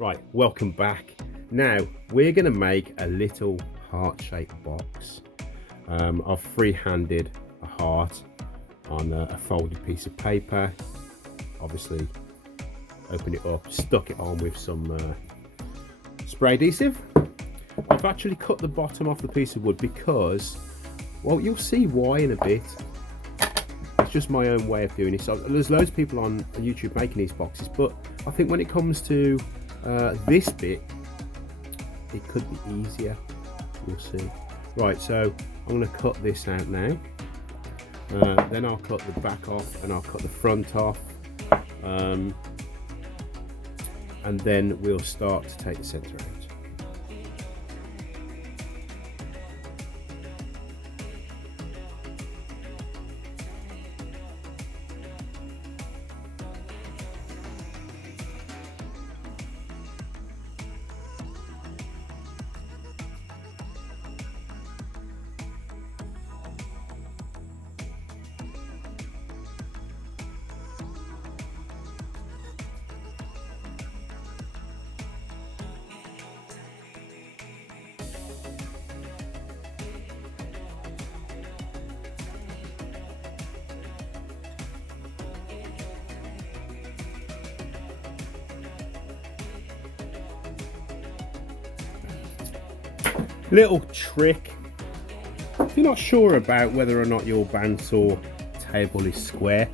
Right, welcome back. Now we're going to make a little heart-shaped box. I've free-handed a heart on a folded piece of paper. Obviously opened it up, stuck it on with some spray adhesive. I've actually cut the bottom off the piece of wood because, well, you'll see why in a bit. It's just my own way of doing it. So there's loads of people on YouTube making these boxes, but I think when it comes to this bit, it could be easier. We'll see. Right, so I'm going to cut this out now. Then I'll cut the back off and I'll cut the front off. And then we'll start to take the centre out. Little trick, if you're not sure about whether or not your bandsaw table is square,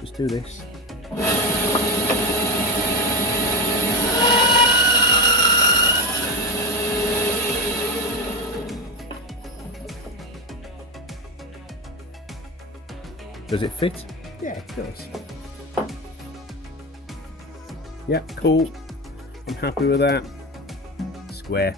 just do this. Does it fit? Yeah, it does. Yeah, cool. I'm happy with that. Square.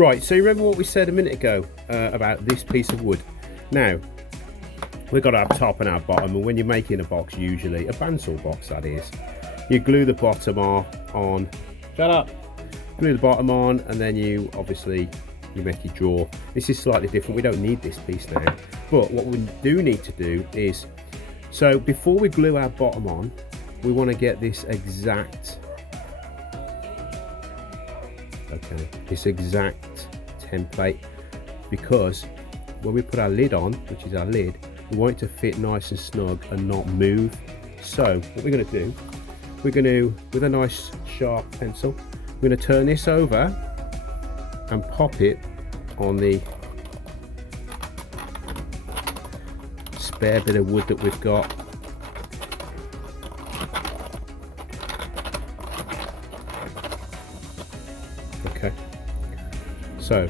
Right, so you remember what we said a minute ago about this piece of wood? Now, we've got our top and our bottom, and when you're making a box, usually, a bandsaw box that is, you glue the bottom on, shut up, glue the bottom on, and then you make your drawer. This is slightly different, we don't need this piece now, but what we do need to do is, so before we glue our bottom on, we want to get this exact template, because when we put our lid on, which is our lid, we want it to fit nice and snug and not move. So what we're going to do, with a nice sharp pencil, we're going to turn this over and pop it on the spare bit of wood that we've got. So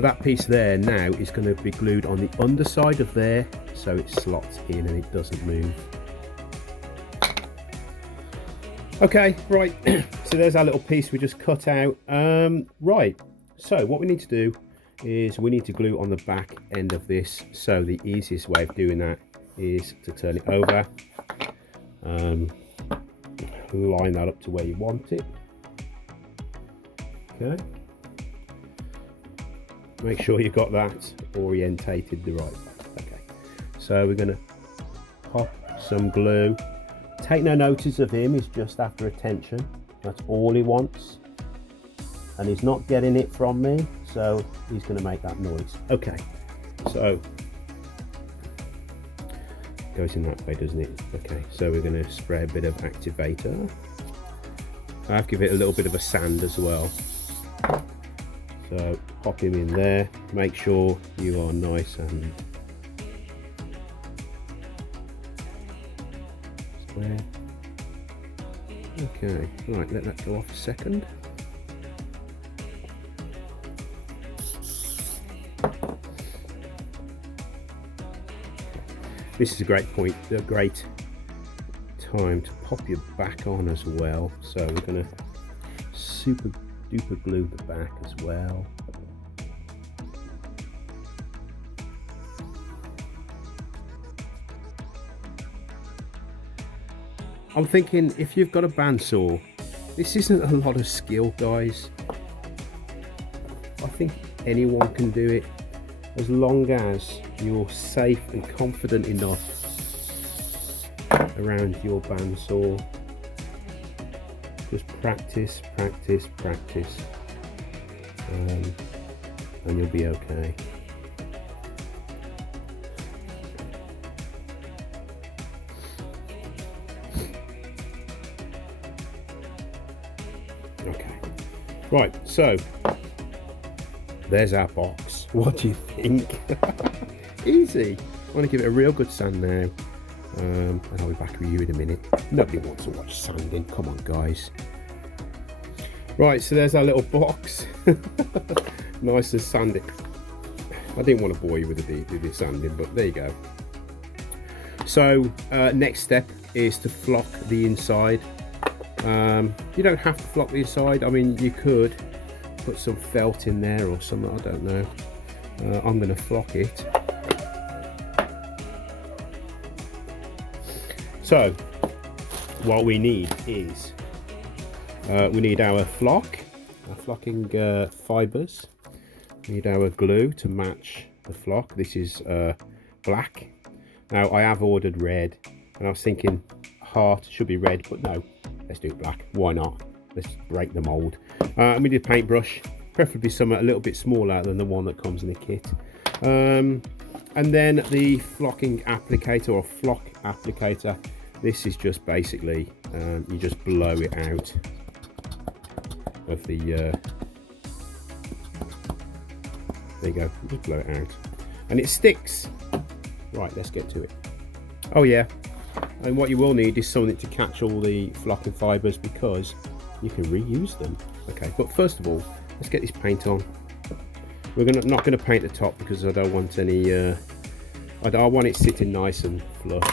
that piece there now is going to be glued on the underside of there, so it slots in and it doesn't move. Okay, right, so there's our little piece we just cut out. Right, so what we need to do is we need to glue on the back end of this. So the easiest way of doing that is to turn it over, line that up to where you want it. Okay, make sure you got that orientated the right way. Okay, so we're going to pop some glue. Take no notice of him, he's just after attention. That's all he wants. And he's not getting it from me, so he's going to make that noise. Okay, so goes in that way, doesn't it? Okay, so we're going to spray a bit of activator. I'll give it a little bit of a sand as well. So pop him in there. Make sure you are nice and square. Okay, right, let that go off a second. This is a great time to pop your back on as well. So we're going to super duper glue the back as well. I'm thinking, if you've got a bandsaw, this isn't a lot of skill, guys. I think anyone can do it, as long as you're safe and confident enough around your bandsaw. Just practice, practice, practice, and you'll be okay. Okay, right, so there's our box. What do you think? Easy. I want to give it a real good sand now, and I'll be back with you in a minute. Nobody wants to watch sanding, come on guys. Right, so there's our little box. Nice and sanded. I didn't want to bore you with the sanding, but there you go. So next step is to flock the inside. You don't have to flock the inside. I mean, you could put some felt in there or something, I don't know. I'm going to flock it. So what we need is we need our flocking fibers. We need our glue to match the flock. This is black. Now I have ordered red, and I was thinking heart should be red, but no, let's do it black. Why not? Let's break the mold. And we need a paintbrush, preferably something a little bit smaller than the one that comes in the kit. And then the flocking applicator or flock applicator. This is just basically you just blow it out of the there you go, just blow it out and it sticks. Right, let's get to it. Oh yeah, and what you will need is something to catch all the flocking fibers, because you can reuse them. Okay, but first of all, let's get this paint on. We're not going to paint the top because I don't want any I want it sitting nice and flush.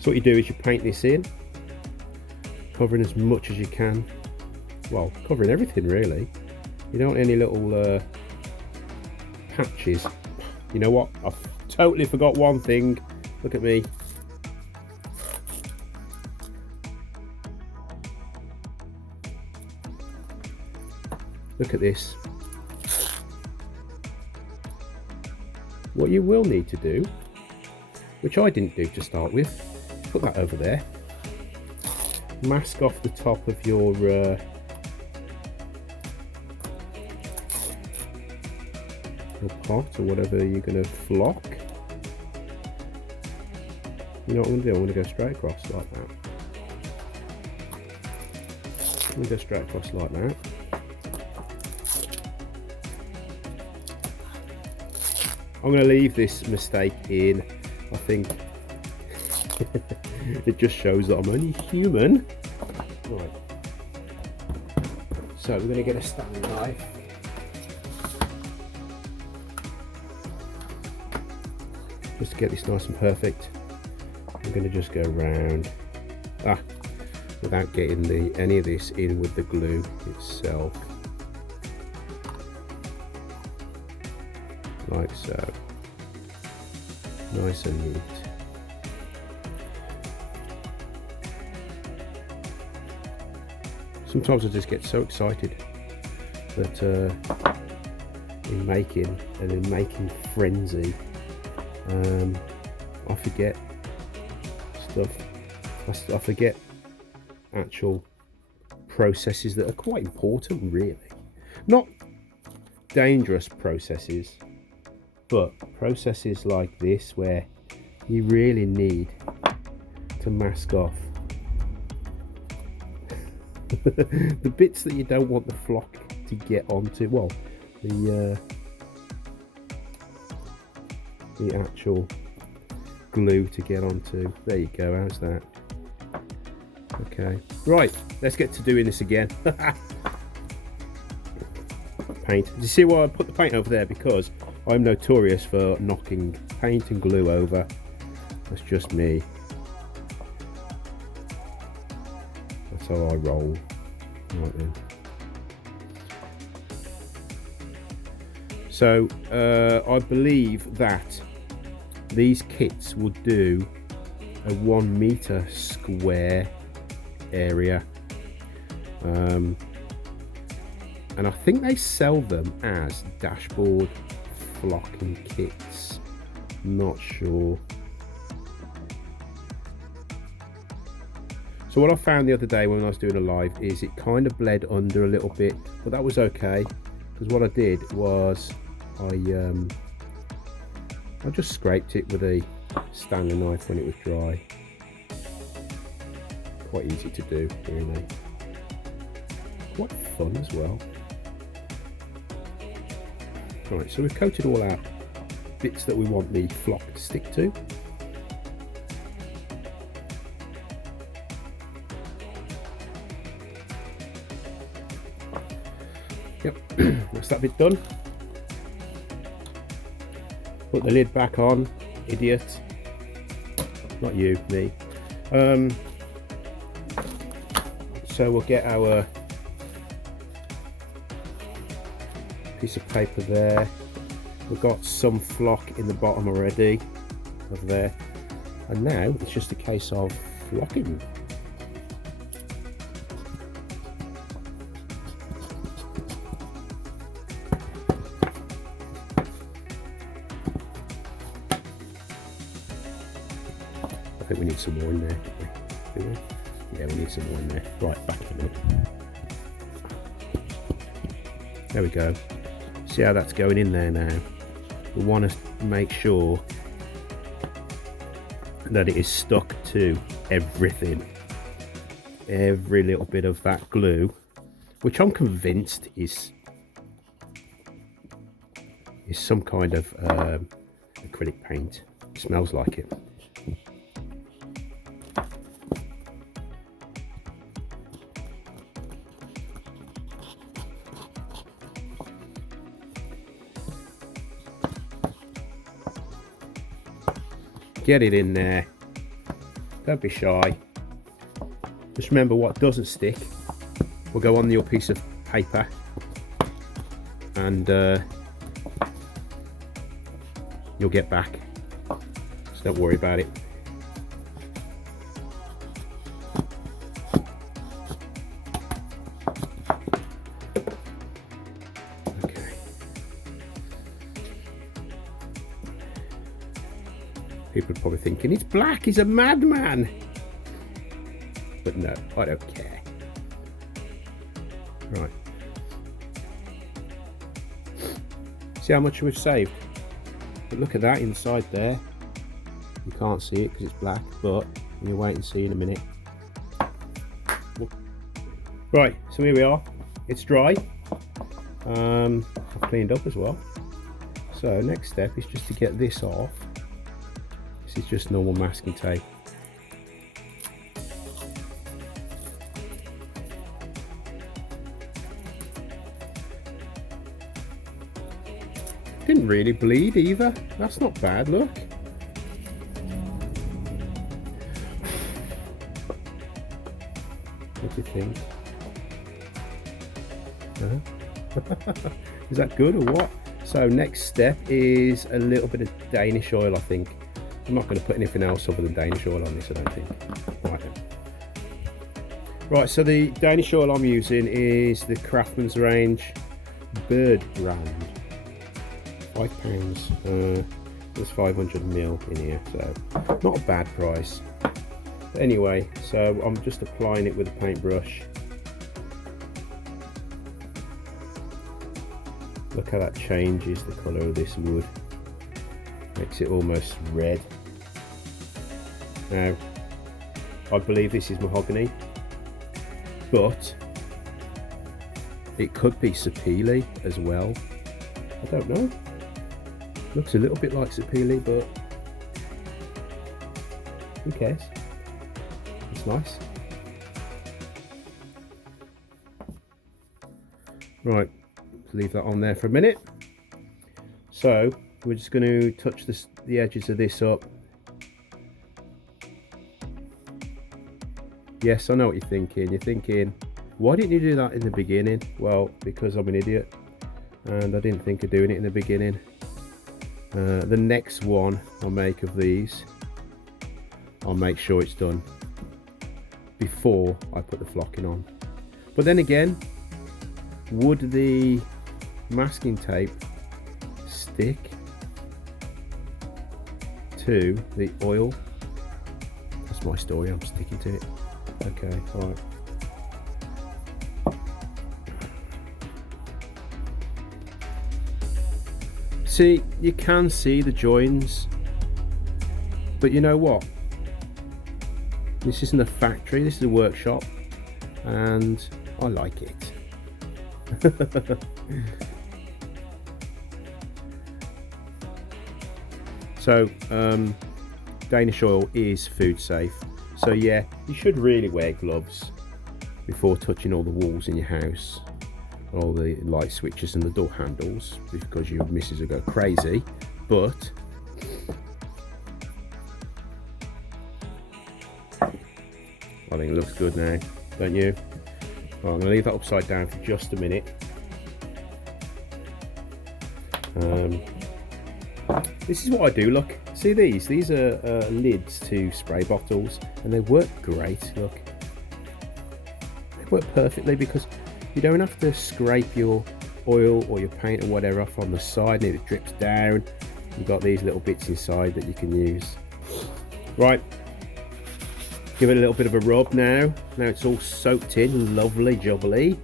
So what you do is you paint this in, covering as much as you can. Well, covering everything really. You don't want any little patches. You know what? I totally forgot one thing. Look at me. Look at this. What you will need to do, which I didn't do to start with, put that over there. Mask off the top of your pot or whatever you're going to flock. You know what I'm going to do? I'm going to go straight across like that. I'm going to go straight across like that. I'm going to leave this mistake in I think it just shows that I'm only human. Right. So we're going to get a Stanley knife. Just to get this nice and perfect. I'm going to just go around without getting any of this in with the glue itself, like so. Nice and neat. Sometimes I just get so excited that in making frenzy, I forget stuff. I forget actual processes that are quite important, really. Not dangerous processes, but processes like this where you really need to mask off the bits that you don't want the flock to get onto. Well, the actual glue to get onto. There you go. How's that? Okay, right, let's get to doing this again. Paint. Do you see why I put the paint over there? Because I'm notorious for knocking paint and glue over. That's just me. That's how I roll. Right then. So I believe that these kits will do a 1 meter square area, and I think they sell them as dashboard flocking kits. Not sure. So what I found the other day when I was doing a live is it kind of bled under a little bit, but that was okay, because what I did was I just scraped it with a Stanley knife when it was dry. Quite easy to do, really. Quite fun as well. Right, so we've coated all our bits that we want the flock to stick to. Yep, that's that bit done. Put the lid back on, idiot. Not you, me. So we'll get our piece of paper there. We've got some flock in the bottom already over there, and now it's just a case of flocking. I think we need some more in there, do we? Yeah, we need some more in there. Right, back it up. There we go. See how that's going in there now? We want to make sure that it is stuck to everything. Every little bit of that glue, which I'm convinced is some kind of acrylic paint. It smells like it. Get it in there. Don't be shy. Just remember, what doesn't stick will go on your piece of paper, and you'll get back. So don't worry about it. People are probably thinking, it's black, he's a madman. But no, I don't care. Right. See how much we've saved? But look at that inside there. You can't see it because it's black, but you'll wait and see in a minute. Right, so here we are. It's dry. I've cleaned up as well. So next step is just to get this off. is just normal masking tape. Didn't really bleed either. That's not bad, look. What do you think? Is that good or what? So next step is a little bit of Danish oil, I think. I'm not going to put anything else other than Danish oil on this, I don't think. Right then. Right, so the Danish oil I'm using is the Craftsman's range Bird brand. £5. There's 500ml in here, so not a bad price. But anyway, so I'm just applying it with a paintbrush. Look how that changes the colour of this wood. Makes it almost red. Now, I believe this is mahogany, but it could be sapele as well. I don't know. Looks a little bit like sapele, but who cares? It's nice. Right, leave that on there for a minute. So we're just going to touch the edges of this up. Yes, I know what you're thinking. You're thinking, why didn't you do that in the beginning? Well, because I'm an idiot and I didn't think of doing it in the beginning. The next one I'll make of these, I'll make sure it's done before I put the flocking on. But then again, would the masking tape stick to the oil? That's my story, I'm sticking to it. Okay, all right. See, you can see the joins, but you know what? This isn't a factory, this is a workshop, and I like it. So, Danish oil is food safe. So yeah, you should really wear gloves before touching all the walls in your house, all the light switches and the door handles, because your missus will go crazy. But I think it looks good now, don't you? Well, I'm going to leave that upside down for just a minute. This is what I do, look. See these are lids to spray bottles, and they work great, look. They work perfectly because you don't have to scrape your oil or your paint or whatever off on the side and it drips down. You've got these little bits inside that you can use. Right, give it a little bit of a rub now. Now it's all soaked in, lovely jubbly.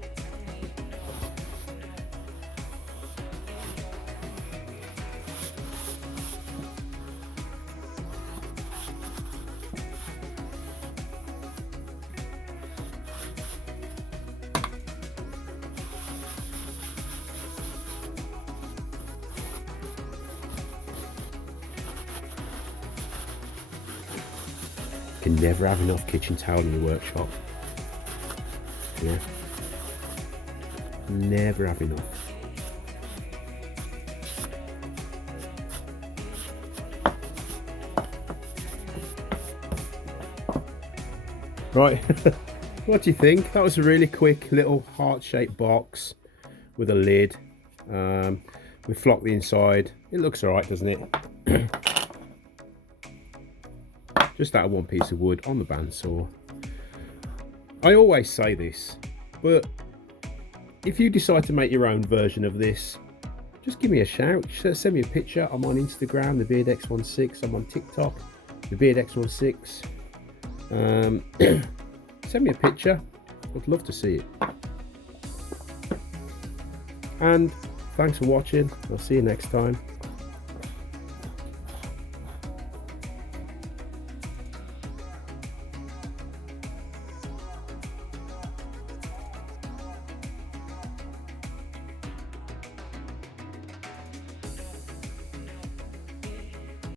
Can never have enough kitchen towel in your workshop. Yeah, never have enough. Right, what do you think? That was a really quick little heart-shaped box with a lid. We flocked the inside. It looks all right, doesn't it? Just out of one piece of wood on the bandsaw. I always say this, but if you decide to make your own version of this, just give me a shout. Send me a picture. I'm on Instagram, TheBeardX16. I'm on TikTok, TheBeardX16. Send me a picture. I'd love to see it. And thanks for watching. I'll see you next time.